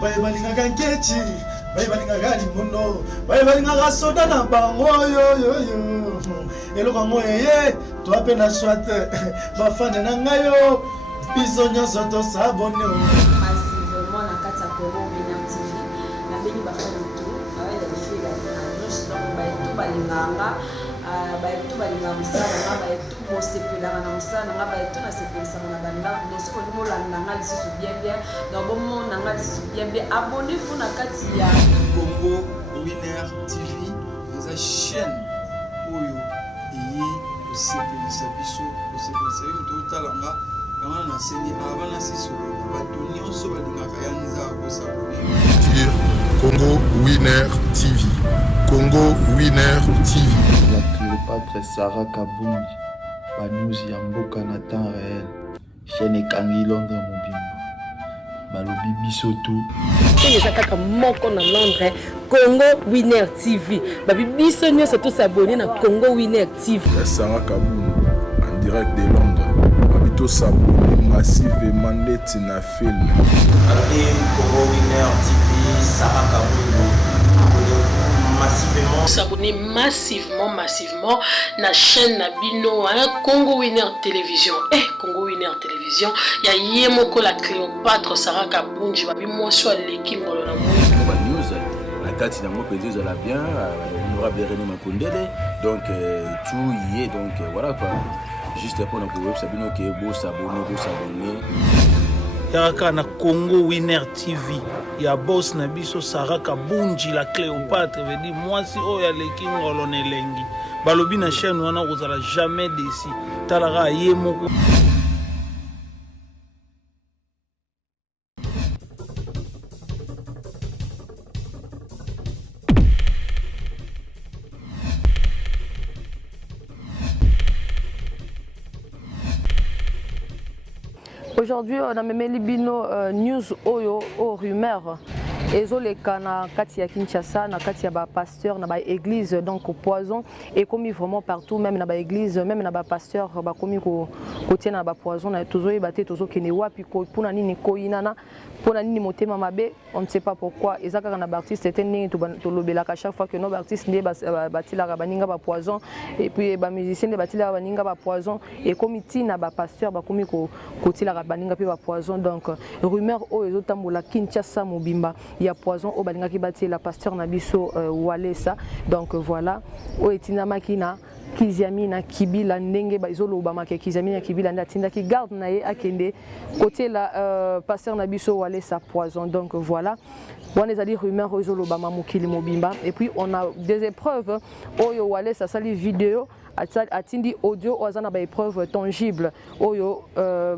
baye balingaka nkechi baye balingaka limundo baye balingaka soda na bango yo eloko yango ye to ape na swate bafane na ngayo biso nyonso tosabone massivement na kati ya Congo Winner TV na beni bafane tu awa ya fila na nyonso donc bayetu balinganga bayetu balingaka mosala nga bayetu bosepelaka na mosala na nga bayetu nasepelisaka na bandako mais soki olingi olanda nga lisusu bien na bomona nga lisusu bien abonnez-vous na kati ya Congo Winner TV eza chaîne oyo eye kosepelisa biso kosepelisa yo totalanga yango nasengi ava na sisolo bato nyonso balingaka ya nzaka kosabone Congo Winner TV. Congo Winner TV. La Cléopâtre Sarah Kabundi, Banous Yamboka na temps réel, chaîne Kangi Londres Mobimba, Balobi Bisoto. Et les attaques moko na Londres, Congo Winner TV. Babi biso nyonso tous s'abonner na Congo Winner TV. Sarah Kabundi, en direct de Londres. Babi tous s'abonner massivement net na film. Allez, Congo Winner TV, Sarah Kabundi. S'abonner massivement na chaîne na bino Congo Winner Télévision. Congo Winner Télévision, ya yemoko la Cléopâtre Sarah Kabundi babi moso aleki ngolo na mo. Ba news la kati na mo peut la bien honorable René Makondele donc tout y est donc voilà quoi. Juste pour notre web sabino que beau s'abonner. Yaraka na Congo Winner TV ya boss na biso Sarah Kabundi la Cléopâtre veut dire moi si oya leki ngolo nelengi balobi na chaîne wana kozala jamais déçu talaka yemoko. Aujourd'hui, on a même libino news oyo au rumeur. Ezoleka na kati ya Kinshasa, na kati ya ba pasteur, na ba église donc au poison et commis vraiment partout, même na ba église, même na ba pasteur, ba commis ko tient na ba poison, na toujours baté toujours kene wapi ko pona nini ko inana, pona nini motema mabe, on ne sait pas pourquoi. Ezaka na ba artiste c'était nini to lobela ka chaque fois que nos artistes ne batila ka baninga ba poison et puis ba musicien ne batila ka baninga ba poison et comité na ba pasteur ba commis ko tila ka baninga pe ba poison donc rumeur o ezotambola Kinshasa mobimba. Il y a poison au balinga qui bâtit la pasteur Nabiso Walesa donc voilà au etina makina Kiziamina Kibila ndenge bazolo obama ke Kiziamina Kibila ndatinda ki garde na ye akende côté la pasteur Nabiso Walesa poison donc voilà on les a dit rumeur ozolo obama mokili mobimba et puis on a des épreuves oyo Walesa sali vidéo atindi audio ozana ba épreuve tangible oyo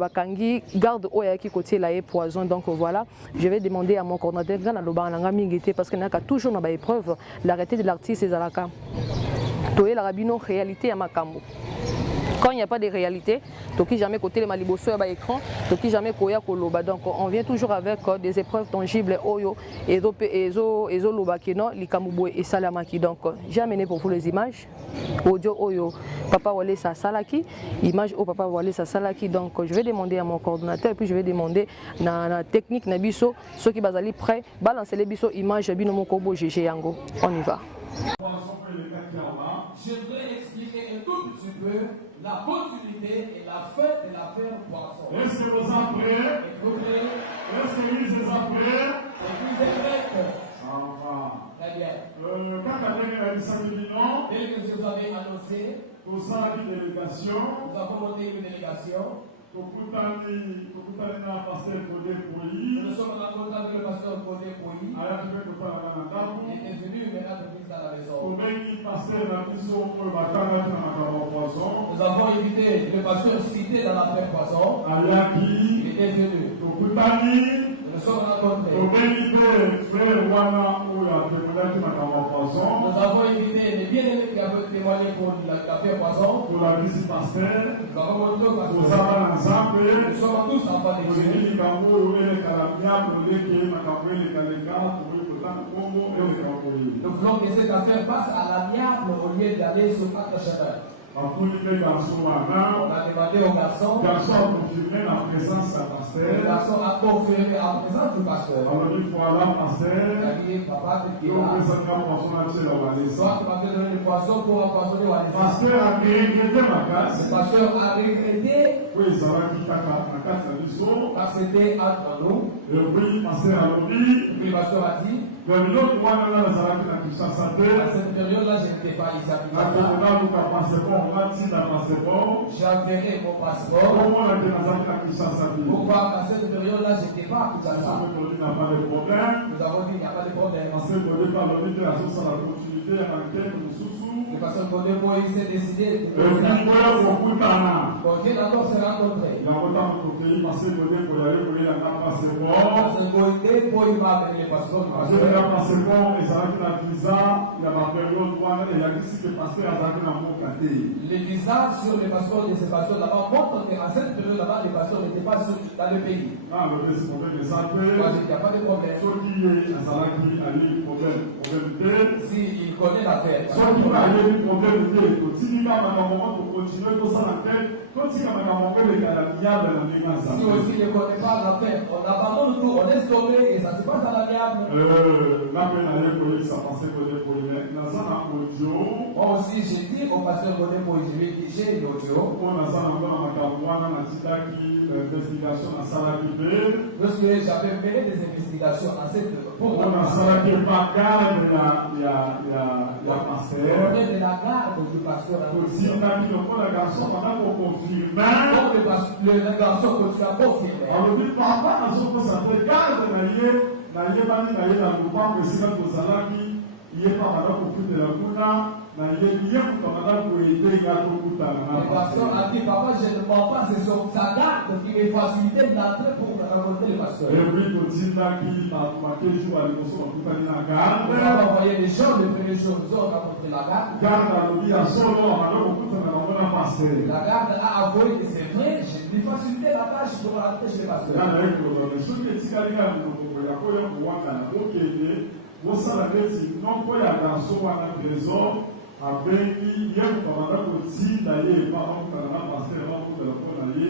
bakangi garde oya ki côté la poison donc voilà je vais demander à mon coordinateur ngana lobanga mingité parce que naka toujours na ba épreuve l'arrêté de l'artiste ezalaka toye la rabino réalité ya makambo. Quand il n'y a pas de réalité, toki jamais côté les maliboso ya ba écran, toki jamais koya koloba donc on vient toujours avec des épreuves tangibles oyo ezo loba keno likambo et salamaki donc j'ai amené pour vous les images audio oyo papa Walesa salaki image au papa Walesa salaki donc je vais demander à mon coordinateur et puis je vais demander na technique na biso ceux qui bazali prêt balancer les biso image bino moko bo GG yango on y va. Je vais expliquer un tout petit peu la continuité et la fin de l'affaire poisson. Est-ce que vous en prêts? Écoutez. Est-ce que vous êtes prêts? L'église est prête. Ça va. Très bien. Quand vous avez samedi, non? Dès que vous avez annoncé, nous avons une délégation. Nous avons monté une délégation. Nous sommes dans pasteur Kodé Poyi. Nous sommes dans le pasteur Kodé Poyi. Il est venu maintenant de venir dans la maison. Nous avons invité le pasteur cité dans l'affaire poisson. Il est venu. Nous sommes rencontrés. Nous avons invité les bien-aimés qui avaient témoigné pour l'affaire poisson. Pour la visite pasteur. Nous avons montré au pasteur. Nous sommes tous enfants de Dieu. Nous voulons que cette affaire passe à l'amiable au lieu d'aller sur notre chemin. On a demandé au garçon. Garçon a confirmé la présence du pasteur. Le garçon a confirmé la présence du pasteur. Alors il faut aller au pasteur. Il a dit papa tu es là. Donc ça va poissonner la valise. Soit tu m'as donné le poisson pour poissonner la valise. Pasteur a regretté ma casse. Le pasteur a regretté. Oui, ça va quitter la casse de l'issue. Parce que c'était entre nous. Et oui, pasteur a dit. Le pasteur a dit. Mais l'autre mois, là, ça va être la puissance santé. À cette période-là, je n'étais pas ici. J'enverrai mon passeport. Comment on a été dans la puissance santé? Pourquoi à cette période-là, je n'étais pas à Kinshasa? Nous avons dit qu'il n'y a pas de problème. On s'est donné par le but de la source à la continuité à laquelle nous sous-sous. Le pasteur Moïse s'est décidé de on vient d'abord se rencontrer. Il a autant de pays passé donné pour y aller, pour y aller dans le passeport. C'est pour y aller les passeports. Le passeport, et ça va être la visa, il y a ma période, et il y a dit que le pasteur a été dans mon quartier. Les visas sur les passeports de ces pasteurs là-bas montrent qu'à cette période là-bas, les pasteurs n'étaient pas dans le pays. Ah, le problème est ça. Il n'y a pas de problème. Ceux qui ont un problème, s'il connaît l'affaire. Ceux qui ont un problème, si il y a un moment pour continuer tout ça la tête, comme si il y a un moment pour les galabiades dans la maison. Si aussi il ne connaît pas l'affaire, on abandonne tout, on laisse tomber et ça se passe à la diable. La peine à l'école, ça pensait que les polymères, dans un audio. Moi aussi, j'ai dit au pasteur Godé pour y j'ai l'audio. On a ça encore dans la investigation à Salakibé. Parce que j'avais mené des investigations à cette. On a Salakibé, pas garde, il y a pasteur. On est de la garde du pasteur. Si on a dit que le garçon, on a confirmé. Le garçon que tu as confirmé. Alors, dit papa, on se fait garde, naye bani naye na lupango esika tozalaki ye pa banda kofutela kuna nayebi ye kuta banda koyede nga tokutana na pasteur a dit papa je ne mens pas c'est sur sa garde qui est facilité d'entrer pour raconter le pasteur et puis totindaki batomake jour ya liboso bakutani na garde on va envoyer les gens le premier jour nous avons raconté la garde alobi ya solo banda kokutana bango na pasteur la garde a avoué que c'est vrai j'ai facilité la tâche pour rentrer chez le pasteur soki etikali ya minoko ya koya kowakana okende bosala neti noko ya garso wana trésor abengi ye kokabanda kotinda ye epa bakutana na paster bakutana mpona ye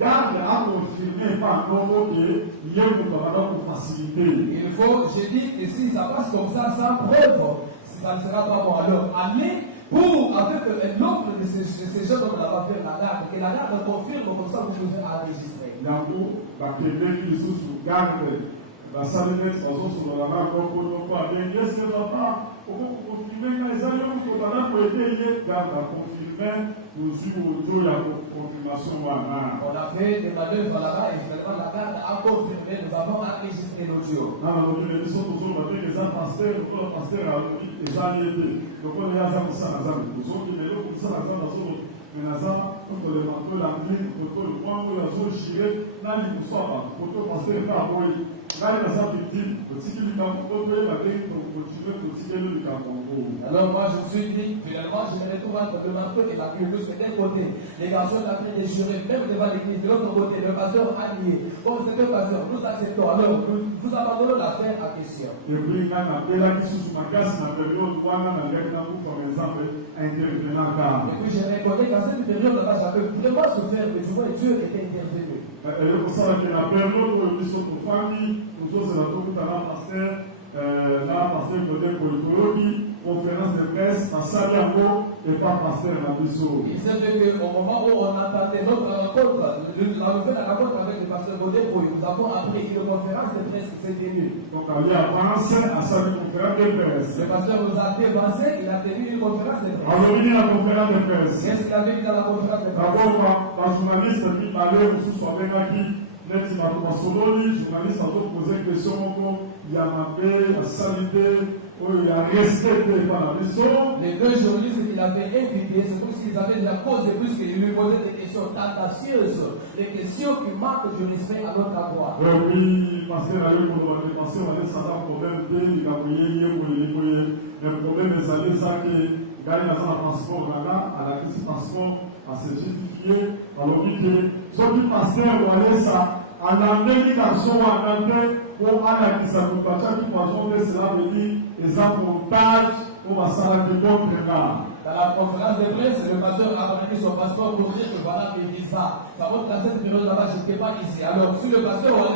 garde akonfirme epa noko ke ye kokabanda kofacilité. Il faut, je dis que si ça passe comme ça sans preuve, ça ne sera pas bon. Alors allez pour avec l'oncle de ces gens dont on va faire la garde, que la garde confirme comme ça vous pouvez enregistrer. Yango bakende lisusu garde basali neti bazosolola na kokono pa ndenge ese papa okokonfirme nga eza yo kobanda koyede ye garde akonfirme ozwi audio ya confirmation wana. On a fait des manœuvres là-bas et finalement la garde a confirmé, nous avons enregistré l'audio. Alobi biso tozoloba te eza pasteur lokola pasteur alobi eza yede lokola ye aza mosala nzambe tozoki lelo kosala nzambe azolo menazama contre le manteau la mine koto le point oyo azogire nani koswaba koto pasteur mpe aboyi ngai naza victime totiki likambo totoyeba ndenge tokontinue totikeli likambo ngo. Alors moi je me suis dit finalement je me retrouve entre le manteau et la pieuse d'un côté les garçons ont appris des jurés même devant l'église de l'autre côté le pasteur a nié. Bon c'est que pasteur nous acceptons alors vous abandonnons l'affaire à question. Et puis ngai napelaki susu makasi na période wana naleki nakufa exemple intervenant car. Et puis j'ai répondu qu'à cette période-là j'avais vraiment souffert de joie et Dieu était intervenu. Et pour ça que la période où nous sommes famille nous sommes là tout à l'heure pasteur Godé Koyorobi conférence de presse à Saliango et pas pasteur Nabiso. Il s'est fait qu'au moment où on attendait notre rencontre, la nouvelle rencontre avec le pasteur Godé Koyorobi, nous avons appris une conférence de presse s'est tenue. Donc il a avancé à sa conférence de presse. Le pasteur nous a dévancé, il a tenu une conférence de presse. Alors il y a la conférence de presse. Qu'est-ce qu'il a dit dans la conférence de presse? D'abord, la journaliste qui parlait au sous-souverain neti bato basololi journaliste azopose question moko ya mabe ya salite oyo ya respect epa na biso. Les deux journalistes qu'il avait invités, c'est comme s'ils avaient déjà posé plus qu'ils lui posaient des questions tendancieuses, des questions qui manquent du respect à notre endroit. Oui, parce que la parce qu'on a un problème de le problème est allé ça que gagner un passeport là, à la crise passeport à se justifier. Alors que ceux qui passaient ou allaient ça, en Amérique, ils sont en Amérique pour aller qui s'accomplissent, qui passent, cela veut dire les montage pour la salle de bon prépa. Dans la conférence de presse, le pasteur a pris son passeport pour dire que voilà mes visas. Ça montre qu'à cette période là-bas, je n'étais pas ici. Alors, si le pasteur la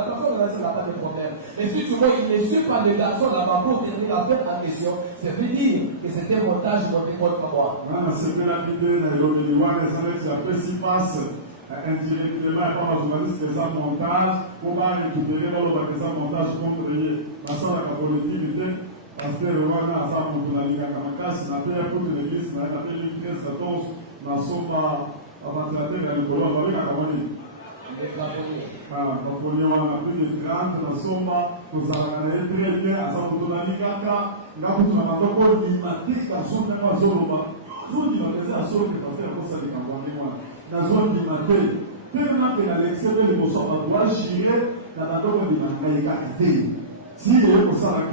personne n'a pas de problème. Et si tu vois, il ne suit pas le garçon là-bas pour tenir l'affaire en question, c'est veut dire que c'était un montage monté contre moi. C'est bien l'idée de l'Obiliwan, et ça veut dire que si passe indirectement par la journaliste des montage, on va récupérer dans le montage contre la salle de la collectivité. Parce que le roi a sa popularisation à Makasi, n'a pas pour l'église, n'a pas 13-14, n'a pas ventilateur et le colon avec la Cameroun. Voilà, donc on a plus de 30, la somme, nous avons très bien à sa popularisation, là où nous avons encore climatique à son même à Zoloba. Nous disons que ça sauve que parce que ça des Camerounais, la zone climatique, tellement que l'excès de l'émotion va pouvoir chier dans la zone climatique. Si il y a pour ça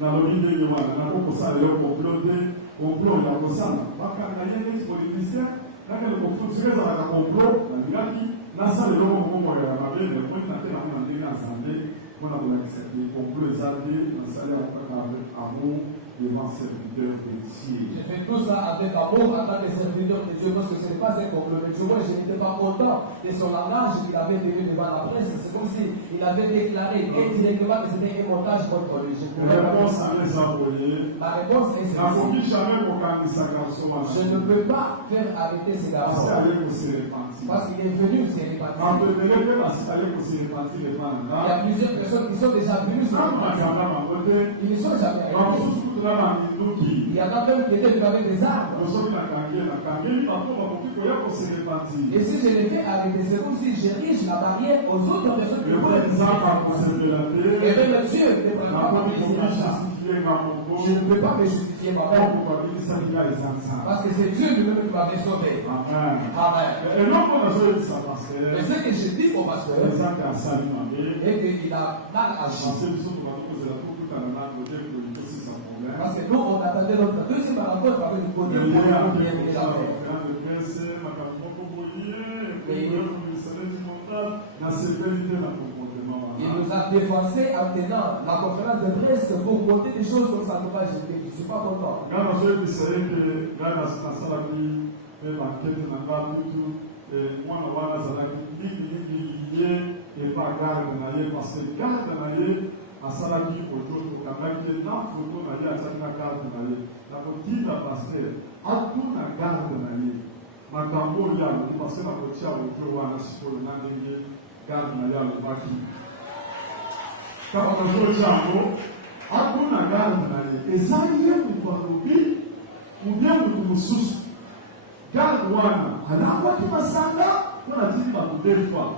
na lobi de wana na ko sa le complot ya ko sa baka na yene politicien na ke ko futsire za ka complot na ngaki na sa le ko mo ya ba le ko na te na ndina sande ko na ko se complot za de na sa le ka amour devant serviteur de Dieu. J'ai fait tout ça avec amour en tant que serviteur de Dieu parce que ce n'est pas un complot. Mais moi, je n'étais pas content de son langage qu'il avait tenu devant la presse. C'est comme s'il avait déclaré indirectement que c'était un montage contre lui. La réponse à mes abonnés. Ma réponse est celle-ci. Je ne peux pas faire arrêter ces garçons. Parce qu'il est venu se répartir. Il y a plusieurs personnes qui sont déjà venues se répartir. Ils ne sont jamais arrivés. Il y a quand même peut-être avec des armes. Et si je les fais avec des secondes, si je dirige la barrière aux autres personnes qui peuvent et même Dieu ne peut pas je ne peux pas me justifier moi-même. Parce que c'est Dieu lui-même qui m'avait sauvé. Amen. Et ce que je dis au pasteur, et qu'il a mal agi. Parce que nous, on attendait notre deuxième rencontre avec le côté de il nous a défoncé en tenant la conférence de presse pour compter des choses comme ça. Je ne suis pas content. asalaki ojo tokangaki na foto na ye atiaki na garde na ye na kotinda paster atuna garde na ye makambo oyo alobi parce na kotia ojo wana sikoyo na ndenge garde na ye alobaki kaka tozotia yango atuna garde na ye eza ye moto alobi ubien moto mosusu garde wana alangwaki masanga mpona tindi bato deux fois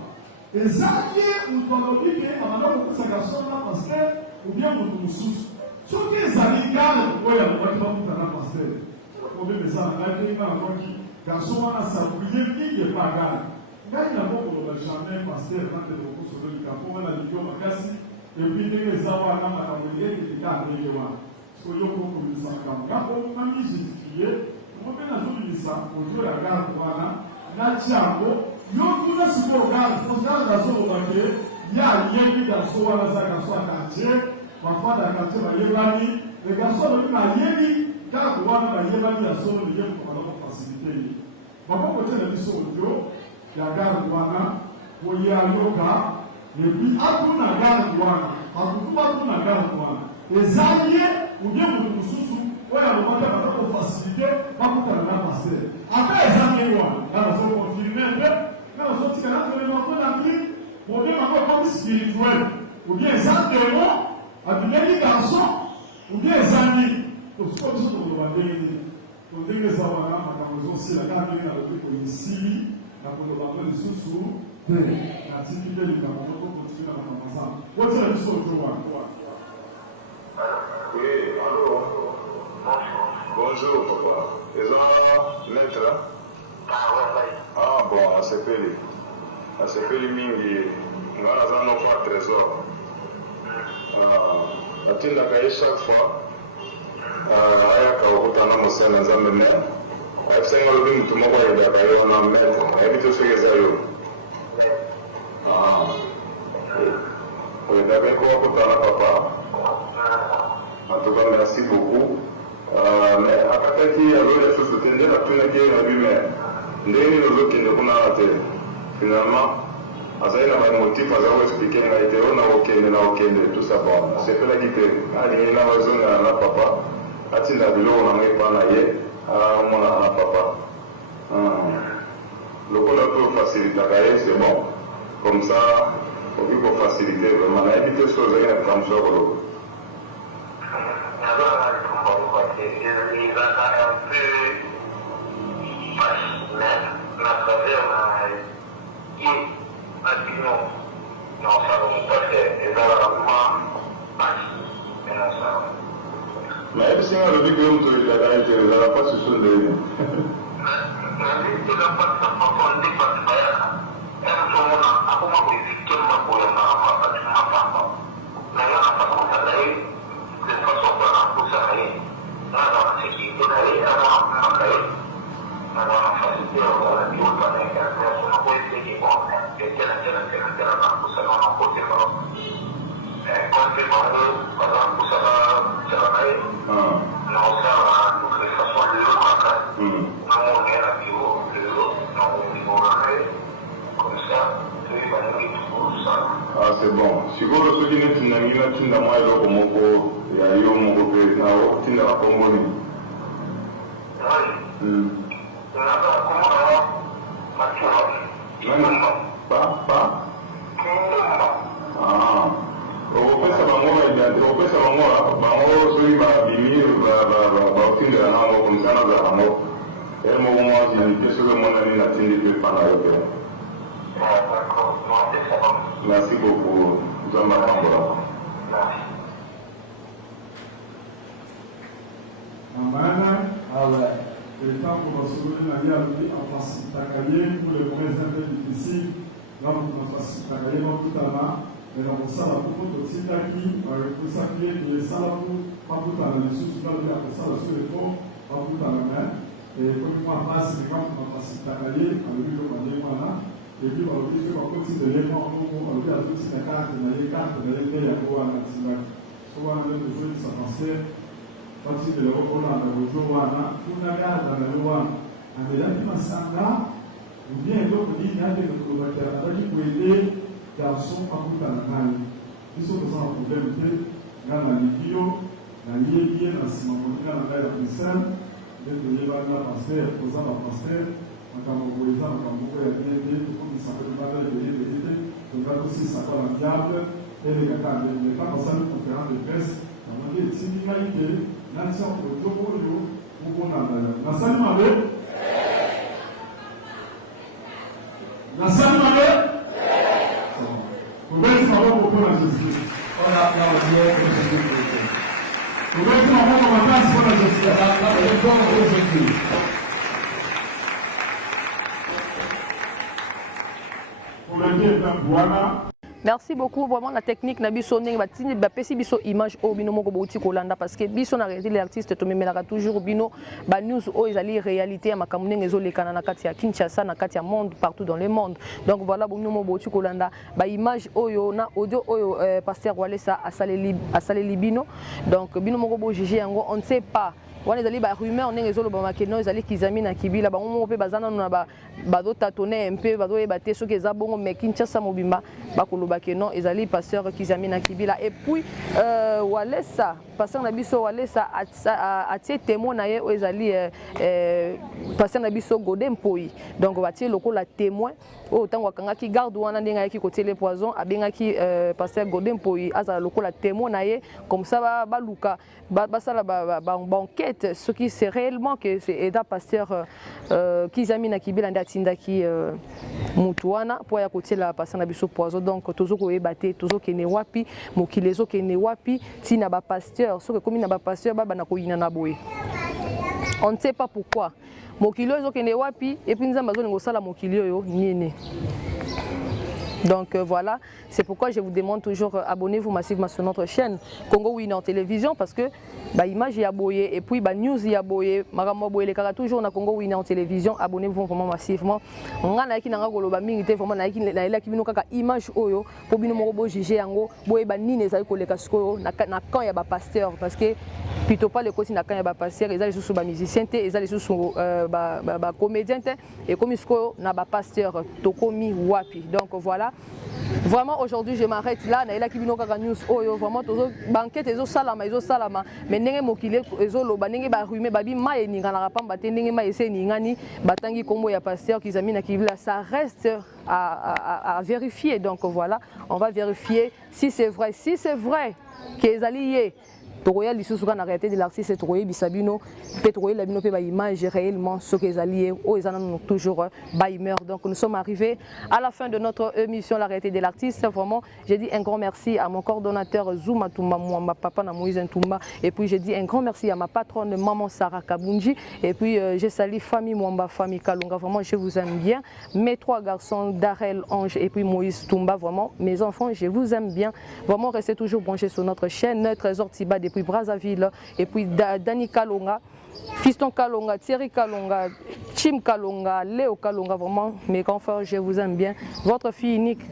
eza ye moto alobi ke abanda kopesaka sona paster ubien moto mosusu soki ezali garde oyo alobaki bakutana paster probleme eza na ngai ndenge nalobaki garso wana sabuye mingi epa garde ngai nango koloba jamais paster nate lokosololika mpo nga na likio makasi epui ndenge eza wana makambo eyekilika ndenge wana soki yo kokomisa makambo ngakomami justifie omope nazolibisa ojo ya garde wana natiango yo kuna sikoyo garde garde nazoloba ke ya yebi garso wana aza garso ya quartier bafanda ya quartier bayebani e garso alobi nayebi kaka wana bayebani ya solo liye kokala kofacilite ye bakokotiela biso ojo ya garde wana oye ayoka epi atuna garde wana akutu batuna garde wana eza ye oye moto mosusu oyo alobaki baza kofacilite bakutana na paster ata eza ye wana nga nazokonfirme mpe nga nazotikala tolema mpe na bri problème yango ekomi spirituel oubien eza démon abimeli garçon oubien eza nini tosiko biso tokoloba ndenge nini tondenge eza wana makambo ezosila kaka ndenge nalobi komisili na koloba ngo lisusu te natiki mpe likambo moko kontinu na makambo nzambe otiela biso ojo wana. Oui, allô. Bonjour, papa. Ils ont maître. Ah bon, asepeli mingi nga naza noko ya trésor natindaka ye chaque fois ayaka okutana mosala nzambe me ayebisangi alobi mutu moko ayebaka ye wana maître ayebi te soki eza yo oyebaka ko wakutana papa en tout cas merci beaucoup mais akataki aloya susu te nde natunaki ye na lui mais ndenge nini ozokende kuna te finalement azali na bamotif aza koexplike ngai te oyo nakokende tout ça bon asepelaki te alingi na bazongana na papa atinda biloko na ngai epa na ye amonana na papa lokola to facilitaka ye c'est bon comme ça okoki kofacilite vraiment nayebi te so ozali na traduction ya koloba mais ebisinga alobi ke moto elaka ete ezala mpasi so ndenge c'est bon sikoyo soki netinda ngi natinda mwa eloko moko ya yo moko mpe na okotindaka kongo nini okopesa bango okopesa bango soki babimi baotindela nango komisa nazala yango ere moko mwasi mpe soki emonani natindi mpe pana yo te. Merci beaucoup. Zamba Kambola. Amana, le temps pour nous souvenir la vie à lui en facilitacaillé pour les moments un peu difficiles. Là, pour nous facilitacaillé, non tout à l'heure, mais dans le salon, pour nous aussi, pour s'appuyer sur les salons, pas tout à l'heure, les sous-salons, après ça, sur les fonds, pas tout à l'heure. Et comme moi, passe, c'est quand on facilitacaillé, à lui, le manier, voilà. Et puis, on dit que quand il est mort, on dit à tout ces cartes, on a les cartes, on a les paix, on a les cartes. Souvent, on a des choses qui sont passées. Quand il est le repos dans le jour, on a tout la garde dans le roi. On a déjà dit, Massanga, ou bien d'autres dit, il y a des colocataires, on a dit pour aider garçons à tout à la main. Ils sont dans un problème, dans la vidéo, dans l'IEBI, dans la Simamonia, dans la Bruxelles, dès que j'ai parlé à la pasteur, posant la pasteur, makambo eza makambo ya bien te tokokisa mpe mibala ebele te toza tosisa kwa na diable elekaka ndenge ntango osali conférence de presse namoki etindi ngai te natia otoko oyo okonana nasali mabe nasali mabe tobeti maboko mpona jésus tobeti maboko makasi mpona jésus. Merci beaucoup. Vraiment, la technique, na biso ndenge batini bapesi biso image au bino moko bouti kolanda parce que biso na réalité les artistes to memelaka toujours bino ba news o ezali réalité ya makambo ndenge ezolekana na kati ya Kinshasa na kati ya monde partout dans le monde. Donc voilà bino moko bouti kolanda ba image oyo na audio oyo pasteur Walesa asaleli bino. Donc bino moko bo juger yango on ne sait pas. Wana ezali ba rumeur ndenge ezoloba makeno ezali kizami na kibila bango moko pe bazana na bazo tâtonner un peu bazo yeba te soki eza bongo mais Kinshasa mobimba bakoloba keno ezali pasteur kizami na kibila et puis Walesa pasteur na biso Walesa atie témoin na ye ezali pasteur na biso Godin Mpoi donc batie lokola témoin o tango akangaki garde wana ndenge ayaki kotiele poison abengaki pasteur Godin Mpoi azala lokola témoin na ye comme ça baluka basala ba enquête ce qui c'est réellement que c'est Eda pasteur Kizami na kibila ndatindaki mutuana po ya kotiela pasteur na biso poison donc tozo ko ebate tozo kene wapi mokilezo kene wapi tina ba pasteur soki komi na ba pasteur baba na koyina na boye on ne sait pas pourquoi mokilio ezo kene wapi et puis nzamba zo ngosala mokilio yo nini Donc voilà, c'est pourquoi je vous demande toujours abonnez-vous massivement sur notre chaîne Congo Winner Télévision parce que image y a boyé et puis news y a boyé, maramo boyé les cara toujours na Congo Winner Télévision, abonnez-vous vraiment massivement. On a qui nanga koloba mingi te vraiment na ki bino kaka image oyo pour bino moko bo juger yango boye ba nini ezali koleka sikoyo na quand ya ba pasteur parce que plutôt pas le côté na quand ya ba pasteur ezali sous ba musicien te ezali sous ba comédien te et comme sikoyo na ba pasteur tokomi wapi. Donc voilà. Vraiment aujourd'hui je m'arrête là na ela kibino kaka news oyo vraiment tozo banquette ezo salama mais ndenge mokile ezo loba ndenge ba rume babi ma eninga na rapamba te ndenge ma ese ningani batangi kombo ya pasteur kizamina kibila ça reste à vérifier. Donc voilà, on va vérifier si c'est vrai qu'ils alliés Toroya lisusuka na réalité de l'artiste Toroya Bisabino Toroya Labino pe ba image réellement ce qu'ils alliés ou ils en ont toujours meurt. Donc nous sommes arrivés à la fin de notre émission la réalité de l'artiste. Vraiment, j'ai dit un grand merci à mon coordonnateur Zouma Toumba Mwamba papa na Moïse Ntoumba et puis j'ai dit un grand merci à ma patronne maman Sarah Kabunji et puis je salue famille Mwamba famille Kalunga. Vraiment je vous aime bien. Mes 3 garçons Darel Ange et puis Moïse Toumba, vraiment mes enfants je vous aime bien. Vraiment restez toujours branchés sur notre chaîne Trésor Tiba depuis Brazzaville et puis Dani Kalonga, Fiston Kalonga, Thierry Kalonga, Chim Kalonga, Léo Kalonga, vraiment mes grands frères, je vous aime bien. Votre fille unique,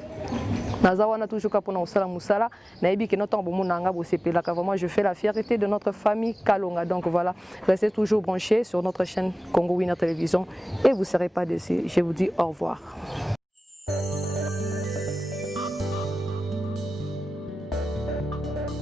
Nazawana toujours kapona osala musala, naibi ke notre bomunanga bosepelaka. Vraiment je fais la fierté de notre famille Kalonga. Donc voilà, restez toujours branchés sur notre chaîne Congo Winner Télévision et vous ne serez pas déçus. Je vous dis au revoir.